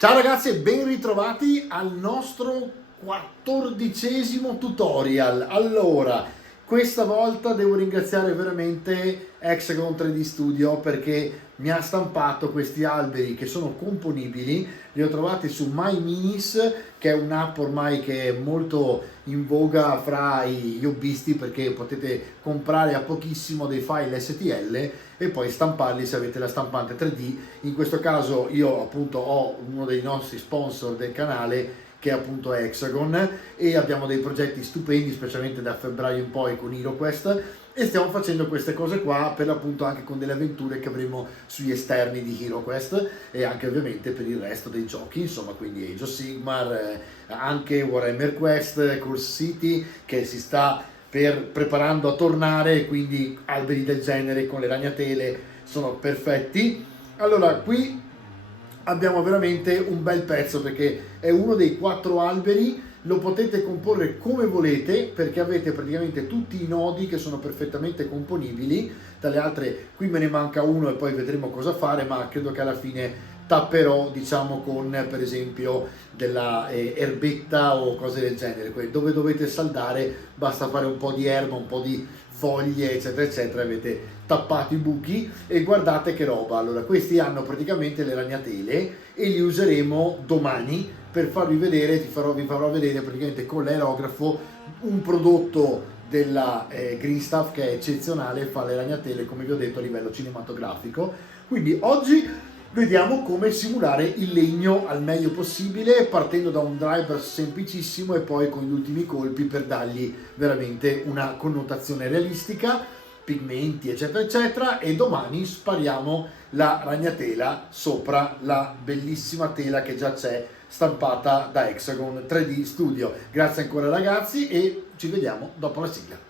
Ciao ragazzi e ben ritrovati al nostro 14° tutorial. Allora, questa volta devo ringraziare veramente Hexagon 3D Studio perché mi ha stampato questi alberi che sono componibili. Li ho trovati su MyMinis, che è un'app ormai che è molto in voga fra gli hobbisti perché potete comprare a pochissimo dei file STL e poi stamparli se avete la stampante 3D. In questo caso io appunto ho uno dei nostri sponsor del canale che è appunto Hexagon e abbiamo dei progetti stupendi, specialmente da febbraio in poi con HeroQuest, e stiamo facendo queste cose qua per l'appunto anche con delle avventure che avremo sugli esterni di HeroQuest e anche ovviamente per il resto dei giochi, insomma, quindi Age of Sigmar, anche Warhammer Quest, Curse City che si sta preparando a tornare, quindi alberi del genere con le ragnatele sono perfetti. Allora qui abbiamo veramente un bel pezzo perché è uno dei 4 alberi, lo potete comporre come volete perché avete praticamente tutti i nodi che sono perfettamente componibili. Tra le altre qui me ne manca uno e poi vedremo cosa fare, ma credo che alla fine tapperò, diciamo, con per esempio della erbetta o cose del genere. Dove dovete saldare basta fare un po' di erba, un po' di foglie eccetera eccetera, avete tappato i buchi e guardate che roba. Allora questi hanno praticamente le ragnatele e li useremo domani per farvi vedere, vi farò vedere praticamente con l'aerografo un prodotto della Green Stuff che è eccezionale, fa le ragnatele come vi ho detto a livello cinematografico. Quindi oggi vediamo come simulare il legno al meglio possibile partendo da un dry brush semplicissimo e poi con gli ultimi colpi per dargli veramente una connotazione realistica, pigmenti eccetera eccetera, e domani spariamo la ragnatela sopra la bellissima tela che già c'è stampata da Hexagon 3D Studio. Grazie ancora ragazzi e ci vediamo dopo la sigla.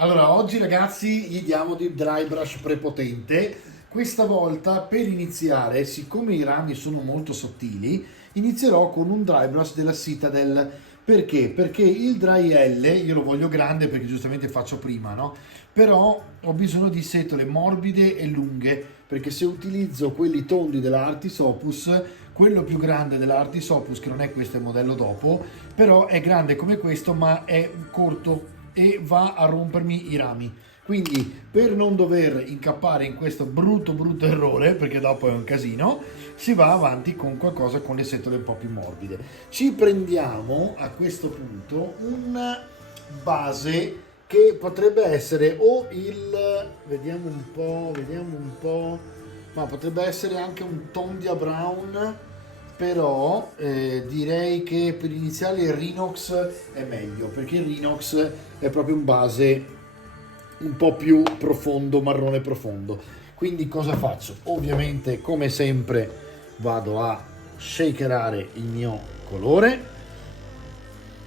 Allora, oggi ragazzi gli diamo di dry brush prepotente. Questa volta per iniziare, siccome i rami sono molto sottili, inizierò con un dry brush della Citadel. Perché? Perché il dry L, io lo voglio grande perché giustamente faccio prima, no? Però ho bisogno di setole morbide e lunghe, perché se utilizzo quelli tondi della Artisopus, quello più grande della Artisopus, che non è questo, è il modello dopo, però è grande come questo ma è corto e va a rompermi i rami. Quindi per non dover incappare in questo brutto errore, perché dopo è un casino, si va avanti con qualcosa con le setole un po' più morbide. Ci prendiamo a questo punto una base che potrebbe essere o vediamo un po', ma potrebbe essere anche un Tondia Brown, però direi che per iniziare il Rhinox è meglio perché il Rhinox è proprio un base un po' più profondo, marrone profondo. Quindi cosa faccio? Ovviamente come sempre vado a shakerare il mio colore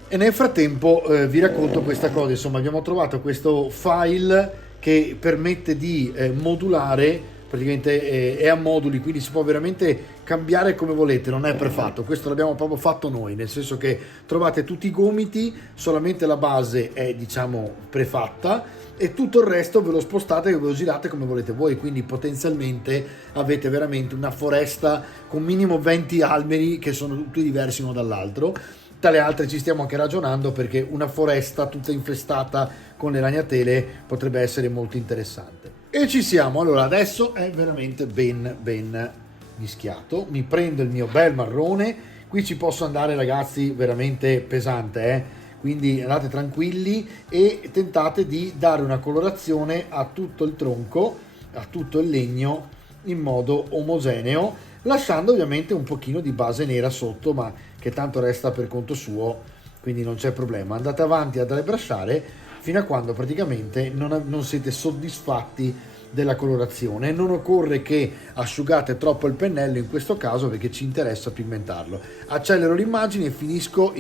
e nel frattempo vi racconto questa cosa. Insomma, abbiamo trovato questo file che permette di modulare, praticamente è a moduli, quindi si può veramente cambiare come volete, non è prefatto. Questo l'abbiamo proprio fatto noi, nel senso che trovate tutti i gomiti, solamente la base è diciamo prefatta e tutto il resto ve lo spostate e ve lo girate come volete voi, quindi potenzialmente avete veramente una foresta con minimo 20 alberi che sono tutti diversi uno dall'altro. Tra le altre ci stiamo anche ragionando perché una foresta tutta infestata con le ragnatele potrebbe essere molto interessante. E ci siamo. Allora adesso è veramente ben mischiato. Mi prendo il mio bel marrone. Qui ci posso andare ragazzi veramente pesante, quindi andate tranquilli e tentate di dare una colorazione a tutto il tronco, a tutto il legno in modo omogeneo, lasciando ovviamente un pochino di base nera sotto, ma che tanto resta per conto suo, quindi non c'è problema. Andate avanti ad airbrushare fino a quando praticamente non siete soddisfatti della colorazione. Non occorre che asciugate troppo il pennello in questo caso, perché ci interessa pigmentarlo. Accelero l'immagine e finisco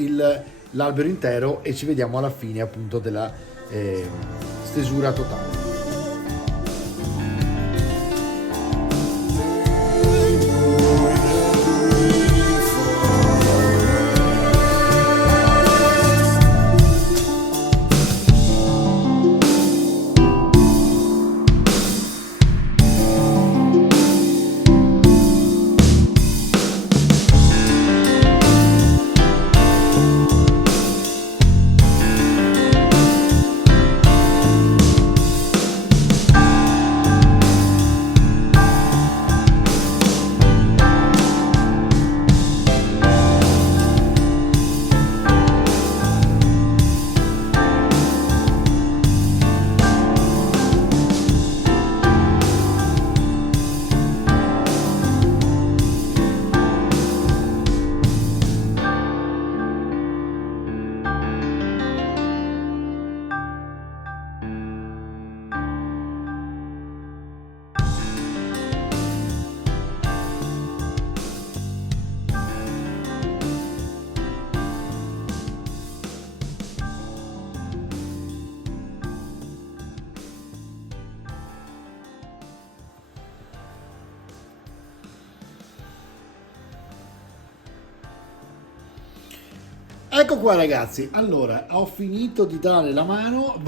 l'albero intero e ci vediamo alla fine appunto della stesura totale. Ecco qua ragazzi, allora ho finito di dare la mano,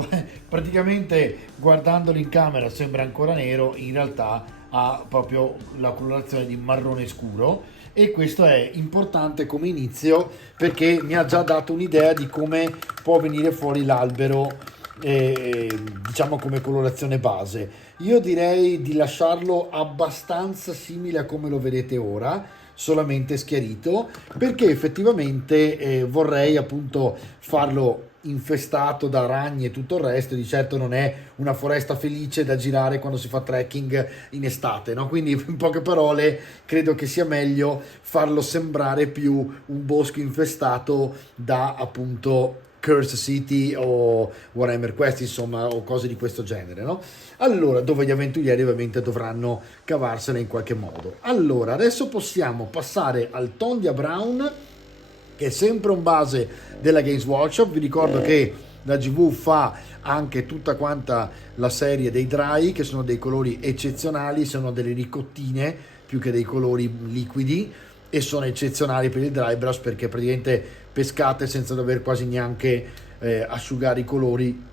praticamente guardandolo in camera sembra ancora nero, in realtà ha proprio la colorazione di marrone scuro, e questo è importante come inizio perché mi ha già dato un'idea di come può venire fuori l'albero, diciamo come colorazione base. Io direi di lasciarlo abbastanza simile a come lo vedete ora, solamente schiarito, perché effettivamente vorrei appunto farlo infestato da ragni e tutto il resto. Di certo non è una foresta felice da girare quando si fa trekking in estate, no? Quindi in poche parole credo che sia meglio farlo sembrare più un bosco infestato da appunto Curse City o Warhammer Quest, insomma, o cose di questo genere, no? Allora, dove gli avventurieri ovviamente dovranno cavarsela in qualche modo. Allora, adesso possiamo passare al Tondia Brown, che è sempre un base della Games Workshop. Vi ricordo che la GW fa anche tutta quanta la serie dei dry, che sono dei colori eccezionali, sono delle ricottine più che dei colori liquidi, e sono eccezionali per il dry brush perché praticamente pescate senza dover quasi neanche asciugare i colori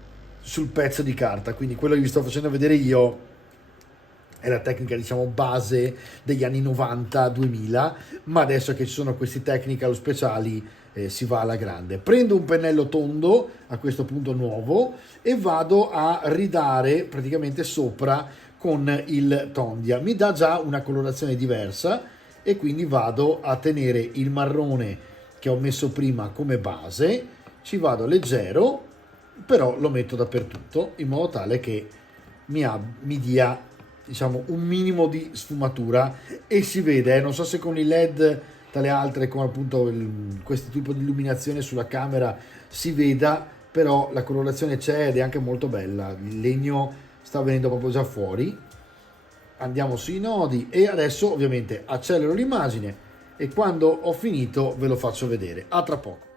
sul pezzo di carta. Quindi quello che vi sto facendo vedere io è la tecnica, diciamo, base degli anni 90-2000, ma adesso che ci sono questi technical speciali si va alla grande. Prendo un pennello tondo, a questo punto nuovo, e vado a ridare praticamente sopra con il Tondia. Mi dà già una colorazione diversa e quindi vado a tenere il marrone che ho messo prima come base, ci vado leggero, però lo metto dappertutto in modo tale che mi dia, diciamo, un minimo di sfumatura, e si vede, non so se con i LED dalle altre, con appunto questo tipo di illuminazione sulla camera si veda, però la colorazione c'è ed è anche molto bella, il legno sta venendo proprio già fuori. Andiamo sui nodi e adesso ovviamente accelero l'immagine e quando ho finito ve lo faccio vedere. A tra poco.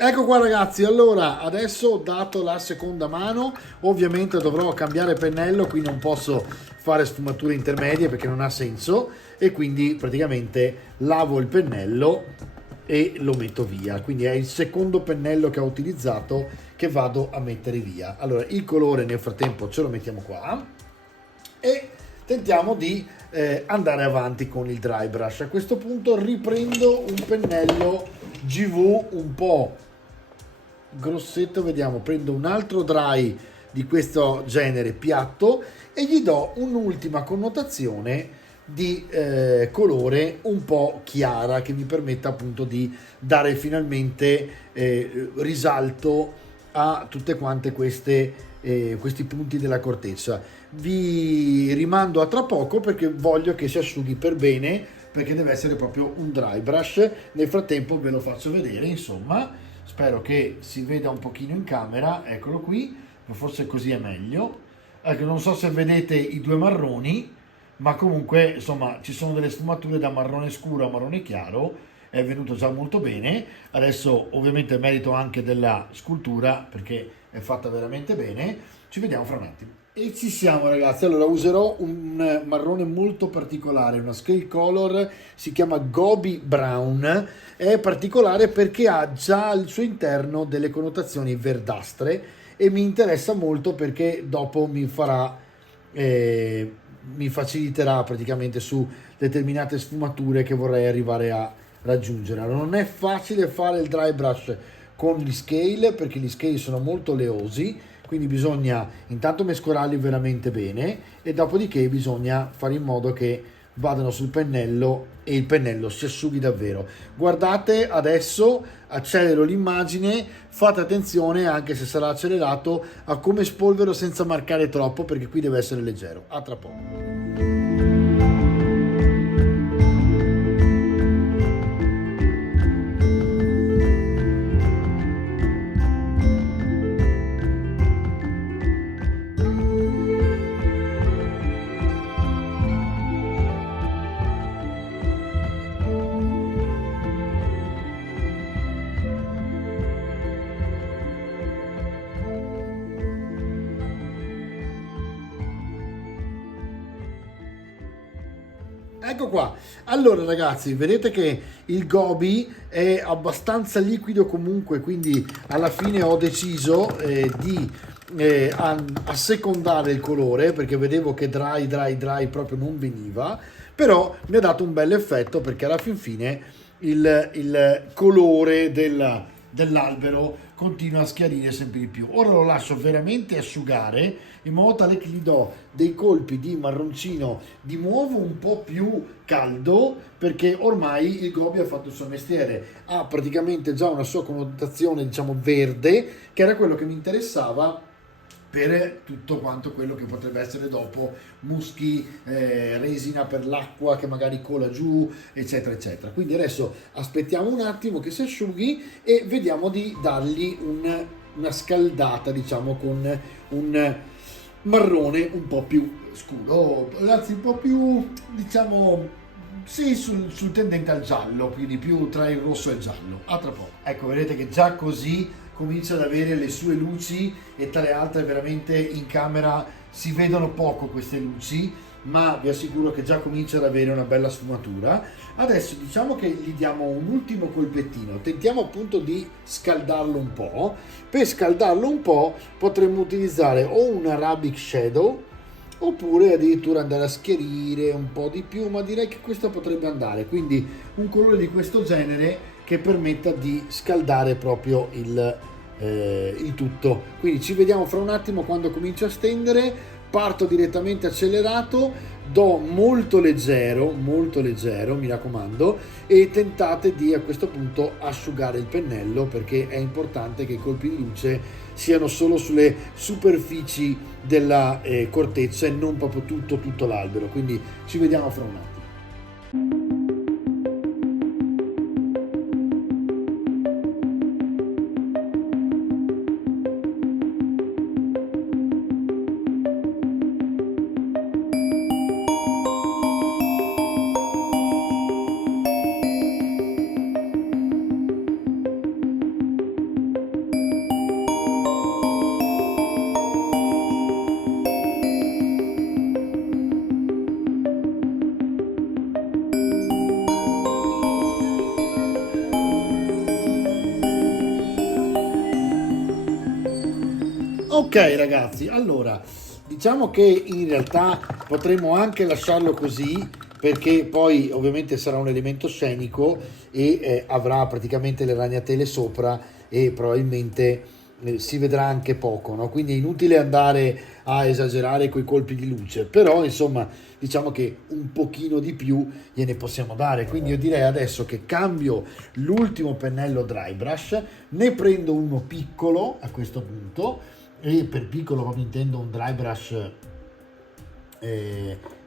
Ecco qua ragazzi, allora adesso ho dato la seconda mano, ovviamente dovrò cambiare pennello, qui non posso fare sfumature intermedie perché non ha senso, e quindi praticamente lavo il pennello e lo metto via. Quindi è il secondo pennello che ho utilizzato che vado a mettere via. Allora il colore nel frattempo ce lo mettiamo qua e tentiamo di andare avanti con il dry brush. A questo punto riprendo un pennello GV un po' grossetto, vediamo, prendo un altro dry di questo genere piatto e gli do un'ultima connotazione di colore un po' chiara che mi permetta appunto di dare finalmente risalto a tutte quante questi punti della corteccia. Vi rimando a tra poco perché voglio che si asciughi per bene, perché deve essere proprio un dry brush. Nel frattempo ve lo faccio vedere, insomma, spero che si veda un pochino in camera, eccolo qui, forse così è meglio. Ecco, non so se vedete i due marroni, ma comunque insomma ci sono delle sfumature da marrone scuro a marrone chiaro, è venuto già molto bene. Adesso ovviamente merito anche della scultura perché è fatta veramente bene. Ci vediamo fra un attimo. E ci siamo ragazzi. Allora userò un marrone molto particolare, una scale color, si chiama Gobi Brown, è particolare perché ha già al suo interno delle connotazioni verdastre e mi interessa molto perché dopo mi faciliterà praticamente su determinate sfumature che vorrei arrivare a raggiungere. Allora, non è facile fare il dry brush con gli scale perché gli scale sono molto oleosi, quindi bisogna intanto mescolarli veramente bene e dopodiché bisogna fare in modo che vadano sul pennello e il pennello si asciughi davvero. Guardate, adesso accelero l'immagine, fate attenzione anche se sarà accelerato a come spolvero senza marcare troppo perché qui deve essere leggero. A tra poco. Ecco qua. Allora ragazzi, vedete che il Gobi è abbastanza liquido comunque, quindi alla fine ho deciso di assecondare il colore perché vedevo che dry proprio non veniva, però mi ha dato un bel effetto perché alla fin fine il colore dell'albero continua a schiarire sempre di più. Ora lo lascio veramente asciugare in modo tale che gli do dei colpi di marroncino di nuovo un po' più caldo perché ormai il Gobi ha fatto il suo mestiere, ha praticamente già una sua connotazione diciamo verde che era quello che mi interessava per tutto quanto quello che potrebbe essere dopo muschi, resina per l'acqua che magari cola giù, eccetera eccetera. Quindi adesso aspettiamo un attimo che si asciughi e vediamo di dargli una scaldata diciamo con un marrone un po' più scuro, anzi un po' più diciamo sì sul tendente al giallo, quindi più tra il rosso e il giallo. A tra poco. Ecco, vedete che già così comincia ad avere le sue luci e tra le altre veramente in camera si vedono poco queste luci, ma vi assicuro che già comincia ad avere una bella sfumatura. Adesso diciamo che gli diamo un ultimo colpettino, tentiamo appunto di scaldarlo un po'. Per scaldarlo un po' potremmo utilizzare o un Arabic Shadow oppure addirittura andare a schiarire un po' di più, ma direi che questo potrebbe andare, quindi un colore di questo genere che permetta di scaldare proprio il tutto. Quindi ci vediamo fra un attimo quando comincio a stendere, parto direttamente accelerato, do molto leggero mi raccomando, e tentate di a questo punto asciugare il pennello perché è importante che i colpi di luce siano solo sulle superfici della corteccia e non proprio tutto l'albero. Quindi ci vediamo fra un attimo. Ok ragazzi, allora diciamo che in realtà potremmo anche lasciarlo così, perché poi ovviamente sarà un elemento scenico e avrà praticamente le ragnatele sopra e probabilmente si vedrà anche poco, no? Quindi è inutile andare a esagerare coi colpi di luce, però insomma diciamo che un pochino di più gliene possiamo dare. Quindi io direi adesso che cambio l'ultimo pennello dry brush, ne prendo uno piccolo a questo punto, e per piccolo proprio intendo un dry brush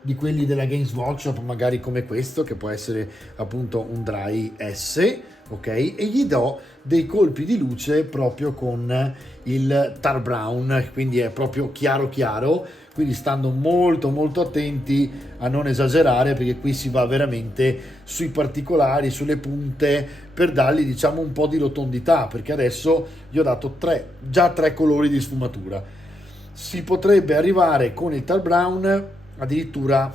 di quelli della Games Workshop, magari come questo che può essere appunto un dry S, ok, e gli do dei colpi di luce proprio con il tar brown, quindi è proprio chiaro chiaro, quindi stando molto molto attenti a non esagerare, perché qui si va veramente sui particolari, sulle punte, per dargli diciamo un po' di rotondità, perché adesso gli ho dato già tre colori di sfumatura. Si potrebbe arrivare con il tar brown addirittura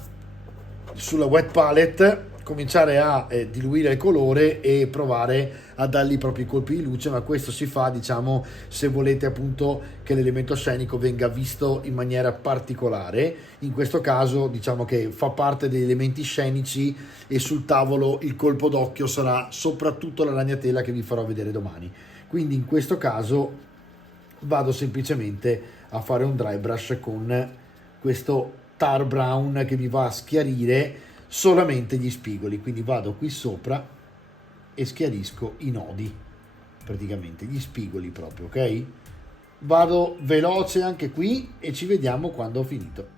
sulla wet palette, cominciare a diluire il colore e provare a dargli i propri colpi di luce, ma questo si fa diciamo se volete appunto che l'elemento scenico venga visto in maniera particolare. In questo caso diciamo che fa parte degli elementi scenici e sul tavolo il colpo d'occhio sarà soprattutto la ragnatela che vi farò vedere domani. Quindi in questo caso vado semplicemente a fare un dry brush con questo tar brown che mi va a schiarire solamente gli spigoli, quindi vado qui sopra e schiarisco i nodi, praticamente gli spigoli proprio, ok? Vado veloce anche qui e ci vediamo quando ho finito.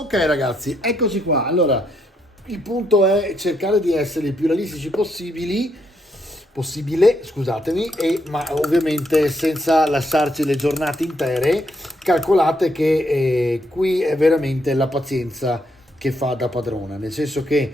Ok ragazzi, eccoci qua. Allora, il punto è cercare di essere il più realistici possibile, scusatemi, ma ovviamente senza lasciarci le giornate intere. Calcolate che qui è veramente la pazienza che fa da padrona, nel senso che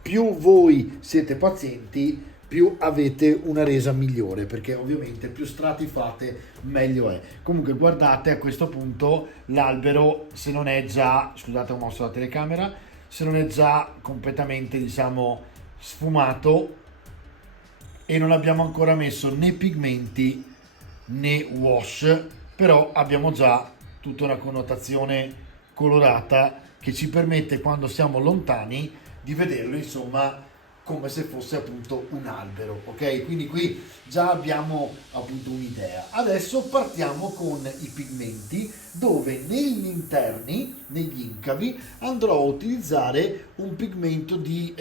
più voi siete pazienti, più avete una resa migliore, perché ovviamente più strati fate meglio è. Comunque guardate, a questo punto l'albero, se non è già, scusate ho mosso la telecamera, se non è già completamente diciamo sfumato e non abbiamo ancora messo né pigmenti né wash, però abbiamo già tutta una connotazione colorata che ci permette, quando siamo lontani, di vederlo insomma come se fosse appunto un albero, ok? Quindi qui già abbiamo appunto un'idea. Adesso partiamo con i pigmenti, dove negli interni, negli incavi, andrò a utilizzare un pigmento di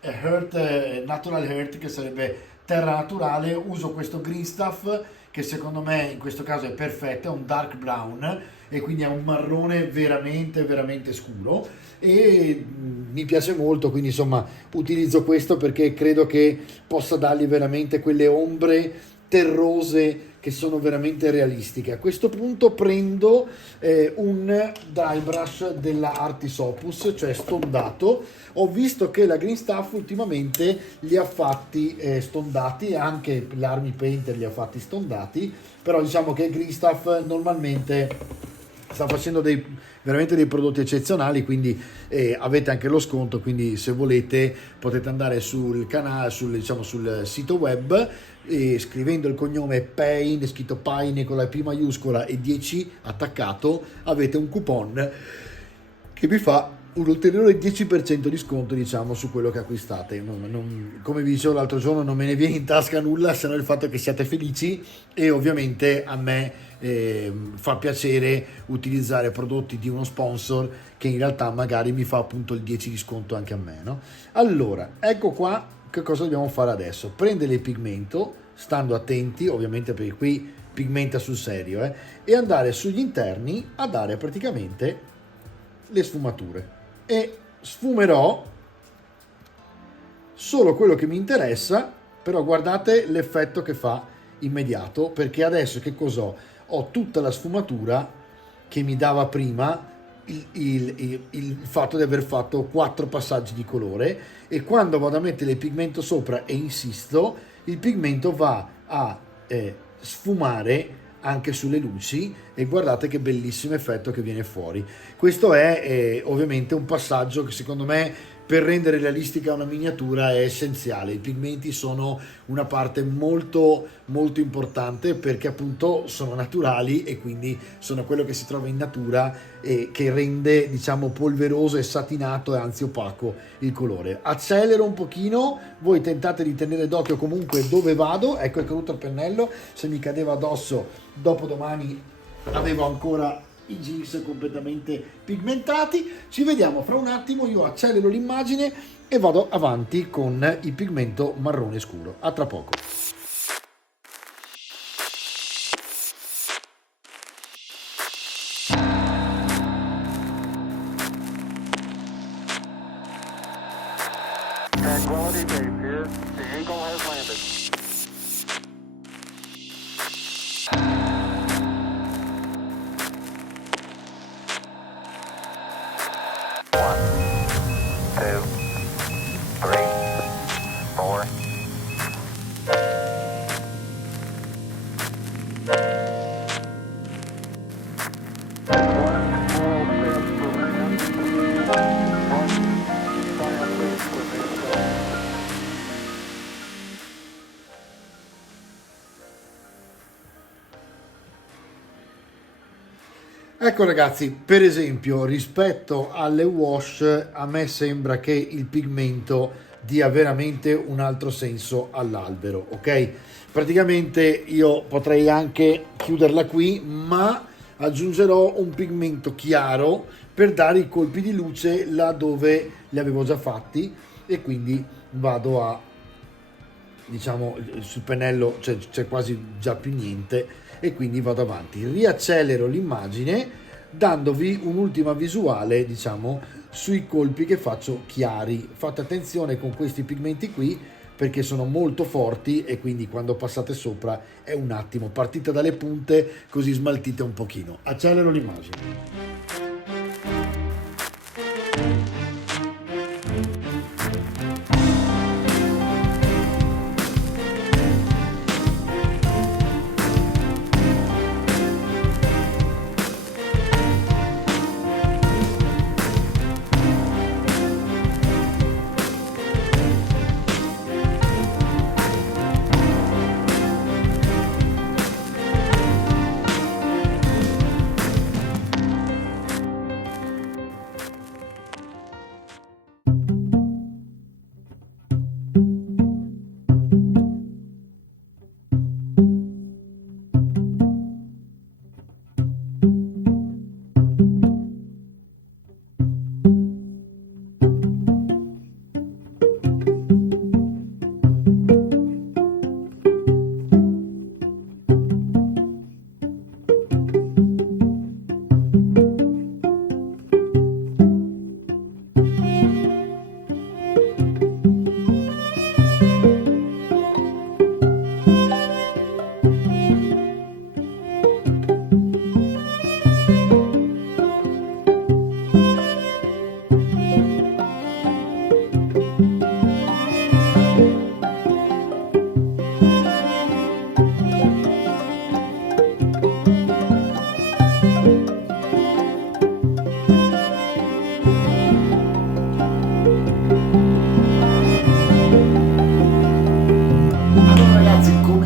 Natural Earth, che sarebbe terra naturale. Uso questo Green Stuff, che secondo me in questo caso è perfetto, è un dark brown e quindi è un marrone veramente veramente scuro e mi piace molto, quindi insomma utilizzo questo perché credo che possa dargli veramente quelle ombre terrose che sono veramente realistiche. A questo punto prendo un dry brush della Artis Opus, cioè stondato. Ho visto che la Green Stuff ultimamente li ha fatti stondati, anche l'Army Painter li ha fatti stondati, però diciamo che Green Stuff normalmente sta facendo veramente dei prodotti eccezionali, quindi avete anche lo sconto, quindi se volete potete andare sul canale, sul sito web, e scrivendo il cognome Pain, scritto Pain con la P maiuscola e 10 attaccato, avete un coupon che vi fa un ulteriore 10% di sconto diciamo su quello che acquistate. Come vi dicevo l'altro giorno, non me ne viene in tasca nulla se non il fatto che siate felici, e ovviamente a me fa piacere utilizzare prodotti di uno sponsor che in realtà magari mi fa appunto il 10 di sconto anche a me, no? Allora, ecco qua che cosa dobbiamo fare adesso: prendere il pigmento, stando attenti ovviamente perché qui pigmenta sul serio, e andare sugli interni a dare praticamente le sfumature, e sfumerò solo quello che mi interessa, però guardate l'effetto che fa immediato, perché adesso che cos'ho? Ho tutta la sfumatura che mi dava prima il fatto di aver fatto 4 passaggi di colore, e quando vado a mettere il pigmento sopra e insisto, il pigmento va a sfumare anche sulle luci, e guardate che bellissimo effetto che viene fuori. Questo è ovviamente un passaggio che secondo me per rendere realistica una miniatura è essenziale. I pigmenti sono una parte molto molto importante, perché appunto sono naturali e quindi sono quello che si trova in natura e che rende, diciamo, polveroso e satinato e anzi opaco il colore. Accelero un pochino, voi tentate di tenere d'occhio comunque dove vado. Ecco, è caduto il pennello, se mi cadeva addosso dopodomani avevo ancora i jeans completamente pigmentati. Ci vediamo fra un attimo, io accelero l'immagine e vado avanti con il pigmento marrone scuro. A tra poco. Tranquility Base here. The Eagle has landed. One, two, three, four. Ecco ragazzi, per esempio rispetto alle wash a me sembra che il pigmento dia veramente un altro senso all'albero, ok? Praticamente io potrei anche chiuderla qui, ma aggiungerò un pigmento chiaro per dare i colpi di luce là dove li avevo già fatti, e quindi vado a, diciamo, sul pennello c'è quasi già più niente, e quindi vado avanti, riaccelero l'immagine dandovi un'ultima visuale, diciamo, sui colpi che faccio chiari. Fate attenzione con questi pigmenti qui perché sono molto forti, e quindi quando passate sopra è un attimo, partite dalle punte così smaltite un pochino. Accelero l'immagine.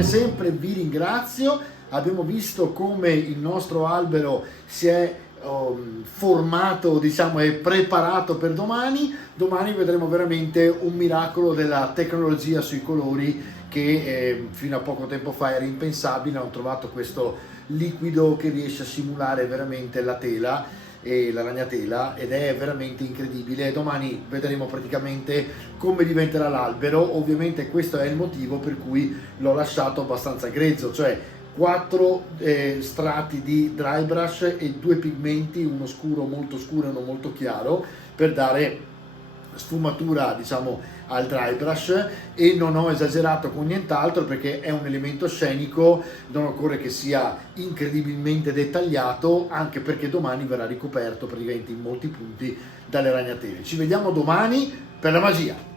Sempre vi ringrazio. Abbiamo visto come il nostro albero si è formato, diciamo, e preparato per domani. Domani vedremo veramente un miracolo della tecnologia sui colori che fino a poco tempo fa era impensabile. Hanno trovato questo liquido che riesce a simulare veramente la tela e la ragnatela, ed è veramente incredibile. Domani vedremo praticamente come diventerà l'albero. Ovviamente questo è il motivo per cui l'ho lasciato abbastanza grezzo, cioè 4 strati di dry brush e 2 pigmenti, uno scuro molto scuro e uno molto chiaro, per dare sfumatura diciamo al dry brush, e non ho esagerato con nient'altro perché è un elemento scenico, non occorre che sia incredibilmente dettagliato, anche perché domani verrà ricoperto praticamente in molti punti dalle ragnatele. Ci vediamo domani per la magia.